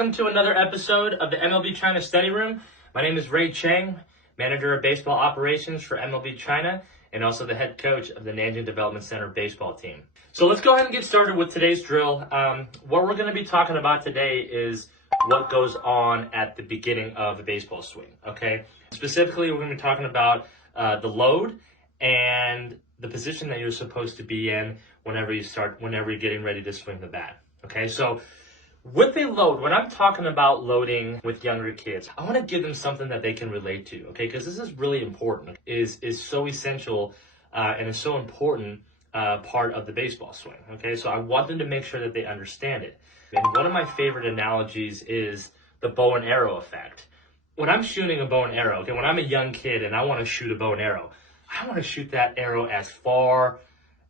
Welcome to another episode of the MLB China Study Room. My name is Ray Chang, Manager of Baseball Operations for MLB China, and also the head coach of the Nanjing Development Center baseball team. So let's go ahead and get started with today's drill. What we're going to be talking about today is what goes on at the beginning of the baseball swing, okay? Specifically, we're going to be talking about the load and the position that you're supposed to be in whenever you're getting ready to swing the bat, okay? So with a load, when I'm talking about loading with younger kids, I want to give them something that they can relate to, okay? Because this is really important, is so essential and is so important part of the baseball swing, okay? So I want them to make sure that they understand it. And one of my favorite analogies is the bow and arrow effect. When I'm shooting a bow and arrow, okay, when I'm a young kid and I want to shoot a bow and arrow, I want to shoot that arrow as far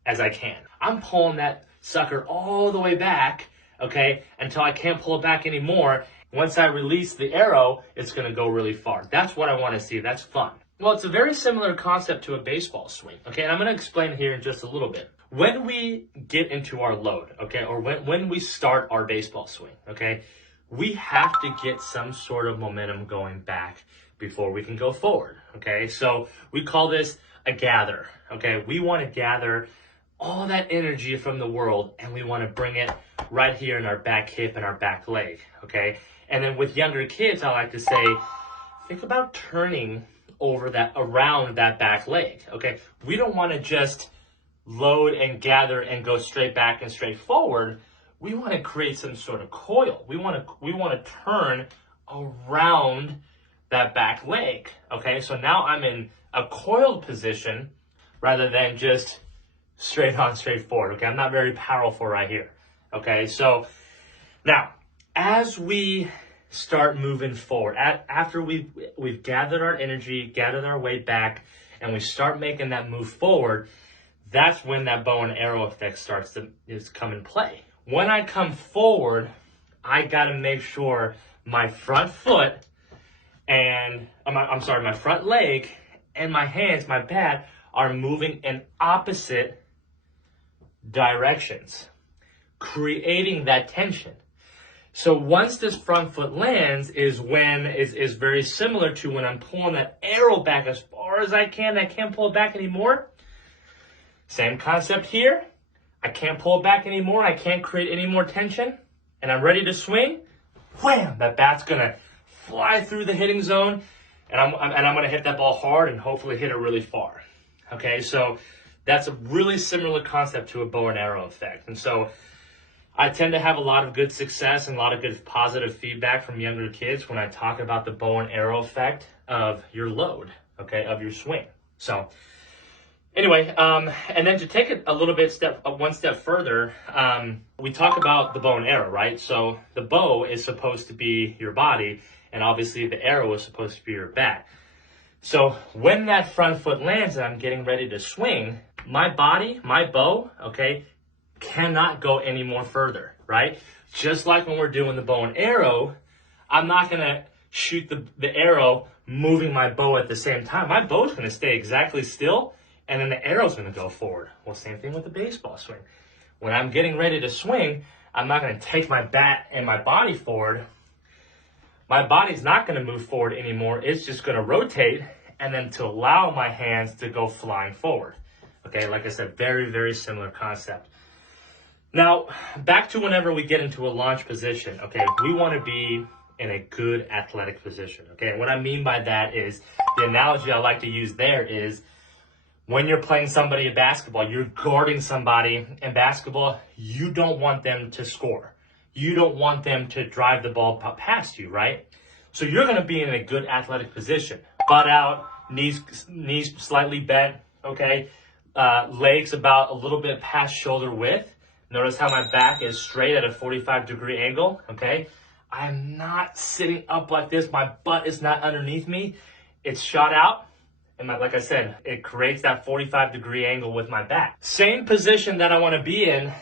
as I can. I'm pulling that sucker all the way back, okay, until I can't pull it back anymore. Once I release the arrow, it's going to go really far. That's what I want to see. That's fun. Well, it's a very similar concept to a baseball swing, okay, and I'm going to explain here in just a little bit. When we get into our load, okay, or when we start our baseball swing, okay, we have to get some sort of momentum going back before we can go forward, okay? So we call this a gather, okay? We want to gather all that energy from the world and we want to bring it right here in our back hip and our back leg, okay? And then with younger kids, I like to say, think about turning around that back leg, okay? We don't want to just load and gather and go straight back and straight forward. We want to create some sort of coil. We want to turn around that back leg, okay? So now I'm in a coiled position rather than just straight on, straight forward, okay? I'm not very powerful right here, okay? So now, as we start moving forward, after we've gathered our energy, gathered our weight back, and we start making that move forward, that's when that bow and arrow effect starts to come in play. When I come forward, I got to make sure my front foot and, my front leg and my hands, my bat, are moving in opposite directions, creating that tension. So once this front foot lands is very similar to when I'm pulling that arrow back as far as I can. I can't pull it back anymore. Same concept here. I can't pull it back anymore. I can't create any more tension. And I'm ready to swing. Wham! That bat's going to fly through the hitting zone. And I'm going to hit that ball hard and hopefully hit it really far. Okay, so that's a really similar concept to a bow and arrow effect. And so I tend to have a lot of good success and a lot of good positive feedback from younger kids when I talk about the bow and arrow effect of your load, okay, of your swing. So anyway, and then to take it a little bit one step further, we talk about the bow and arrow, right? So the bow is supposed to be your body, and obviously the arrow is supposed to be your bat. So when that front foot lands and I'm getting ready to swing, my body, my bow, okay, cannot go any more further, right? Just like when we're doing the bow and arrow, I'm not going to shoot the arrow moving my bow at the same time. My bow's going to stay exactly still, and then the arrow's going to go forward. Well, same thing with the baseball swing. When I'm getting ready to swing, I'm not going to take my bat and my body forward. My body's not going to move forward anymore. It's just going to rotate and then to allow my hands to go flying forward. Okay, like I said, very, very similar concept. Now, back to whenever we get into a launch position, okay, we want to be in a good athletic position, okay? And what I mean by that is, the analogy I like to use there is, when you're playing somebody in basketball, you're guarding somebody in basketball, you don't want them to score. You don't want them to drive the ball past you, right? So you're going to be in a good athletic position. Butt out, knees slightly bent, okay? Legs about a little bit past shoulder width. Notice how my back is straight at a 45-degree angle, okay? I'm not sitting up like this. My butt is not underneath me. It's shot out. And like I said, it creates that 45-degree angle with my back. Same position that I want to be in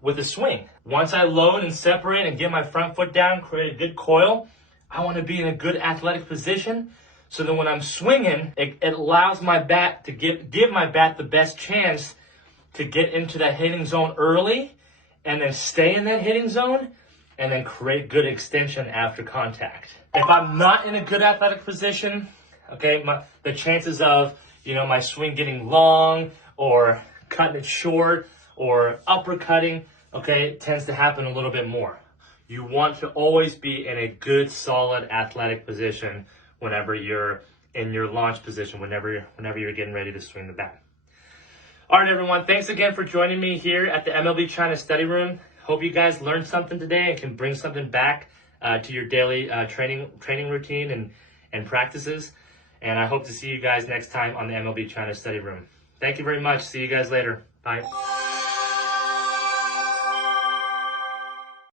with a swing. Once I load and separate and get my front foot down, create a good coil, I want to be in a good athletic position so that when I'm swinging, it allows my bat to give my bat the best chance to get into that hitting zone early and then stay in that hitting zone and then create good extension after contact. If I'm not in a good athletic position, okay, the chances of, my swing getting long or cutting it short or uppercutting, okay, tends to happen a little bit more. You want to always be in a good, solid athletic position whenever you're in your launch position, whenever you're getting ready to swing the bat. All right, everyone. Thanks again for joining me here at the MLB China Study Room. Hope you guys learned something today and can bring something back to your daily training routine and practices. And I hope to see you guys next time on the MLB China Study Room. Thank you very much. See you guys later. Bye.